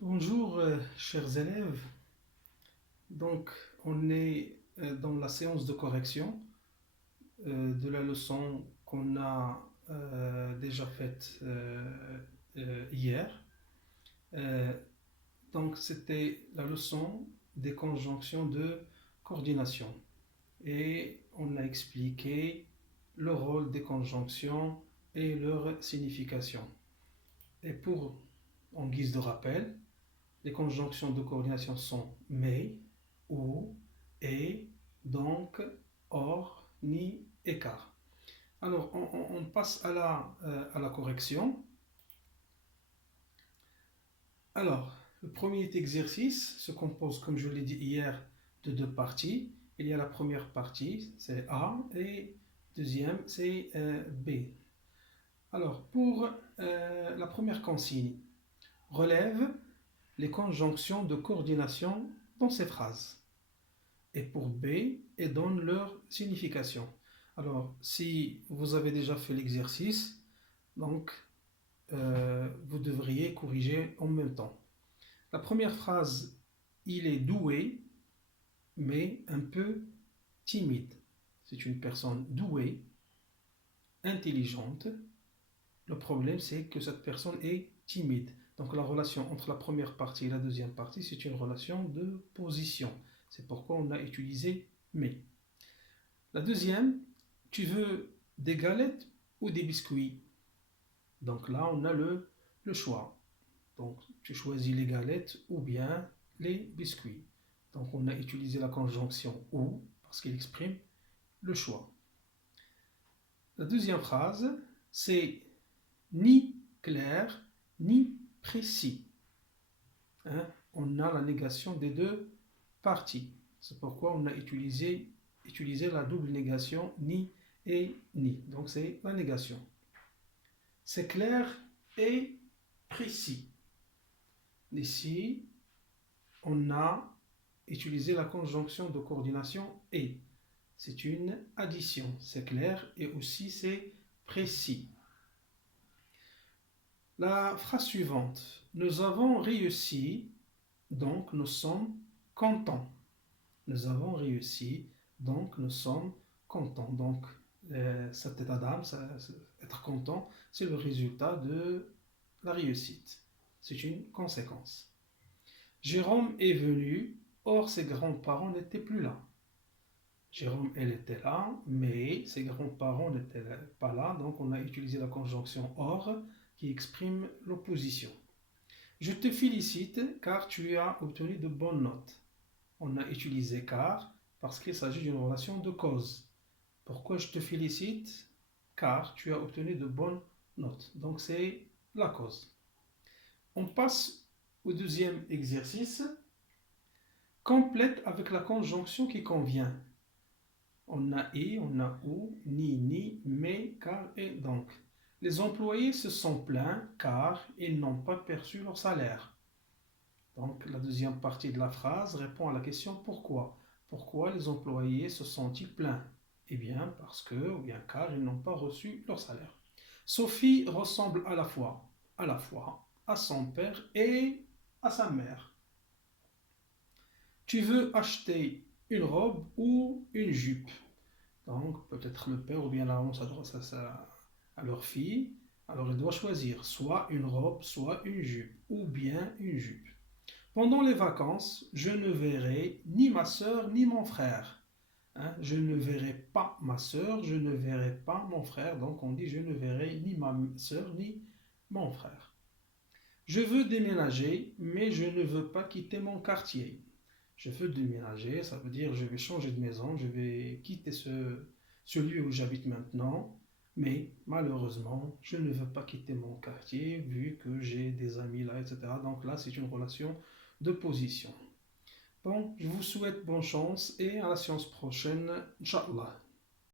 Bonjour, chers élèves. Donc, on est dans la séance de correction de la leçon qu'on a déjà faite hier. Euh, donc, c'était la leçon des conjonctions de coordination. Et on a expliqué le rôle des conjonctions et leur signification. Et en guise de rappel, les conjonctions de coordination sont mais, ou, et, donc, or, ni, et car. Alors, on passe à la correction. Alors, le premier exercice se compose, comme je l'ai dit hier, de deux parties. Il y a la première partie, c'est A, et deuxième, c'est B. Alors, pour la première consigne, relève les conjonctions de coordination dans ces phrases. Et pour B, et donne leur signification. Alors, si vous avez déjà fait l'exercice, donc vous devriez corriger en même temps. La première phrase, il est doué, mais un peu timide. C'est une personne douée, intelligente. Le problème, c'est que cette personne est timide. Donc la relation entre la première partie et la deuxième partie, c'est une relation de position. C'est pourquoi on a utilisé mais. La deuxième, tu veux des galettes ou des biscuits? Donc là, on a le choix. Donc tu choisis les galettes ou bien les biscuits. Donc on a utilisé la conjonction ou parce qu'il exprime le choix. La deuxième phrase, c'est ni clair ni précis. Hein? On a la négation des deux parties. C'est pourquoi on a utilisé la double négation ni et ni. Donc c'est la négation. C'est clair et précis. Ici, on a utilisé la conjonction de coordination et. C'est une addition. C'est clair et aussi c'est précis. La phrase suivante. Nous avons réussi, donc nous sommes contents. Nous avons réussi, donc nous sommes contents. Donc cet état d'âme, être content, c'est le résultat de la réussite. C'est une conséquence. Jérôme est venu, or ses grands-parents n'étaient plus là. Jérôme, elle était là, mais ses grands-parents n'étaient pas là, donc on a utilisé la conjonction or qui exprime l'opposition. Je te félicite car tu as obtenu de bonnes notes. On a utilisé car parce qu'il s'agit d'une relation de cause. Pourquoi je te félicite? Car tu as obtenu de bonnes notes. Donc c'est la cause. On passe au deuxième exercice. Complète avec la conjonction qui convient. On a et, on a ou, ni, mais, car et donc. Les employés se sont plaints car ils n'ont pas perçu leur salaire. Donc la deuxième partie de la phrase répond à la question pourquoi. Pourquoi les employés se sont-ils plaints? Eh bien parce que, ou bien car ils n'ont pas reçu leur salaire. Sophie ressemble à la fois à son père et à sa mère. Tu veux acheter une robe ou une jupe? Donc peut-être le père ou bien la maman s'adresse à leur fille. Alors il doit choisir soit une robe, soit une jupe, ou bien une jupe. Pendant les vacances, je ne verrai ni ma soeur ni mon frère. Hein? Je ne verrai pas ma soeur, je ne verrai pas mon frère. Donc on dit je ne verrai ni ma soeur ni mon frère. Je veux déménager, mais je ne veux pas quitter mon quartier. Je veux déménager, ça veut dire je vais changer de maison, je vais quitter ce lieu où j'habite maintenant, mais malheureusement, je ne veux pas quitter mon quartier vu que j'ai des amis là, etc. Donc là, c'est une relation de position. Bon, je vous souhaite bonne chance et à la séance prochaine, Inch'Allah.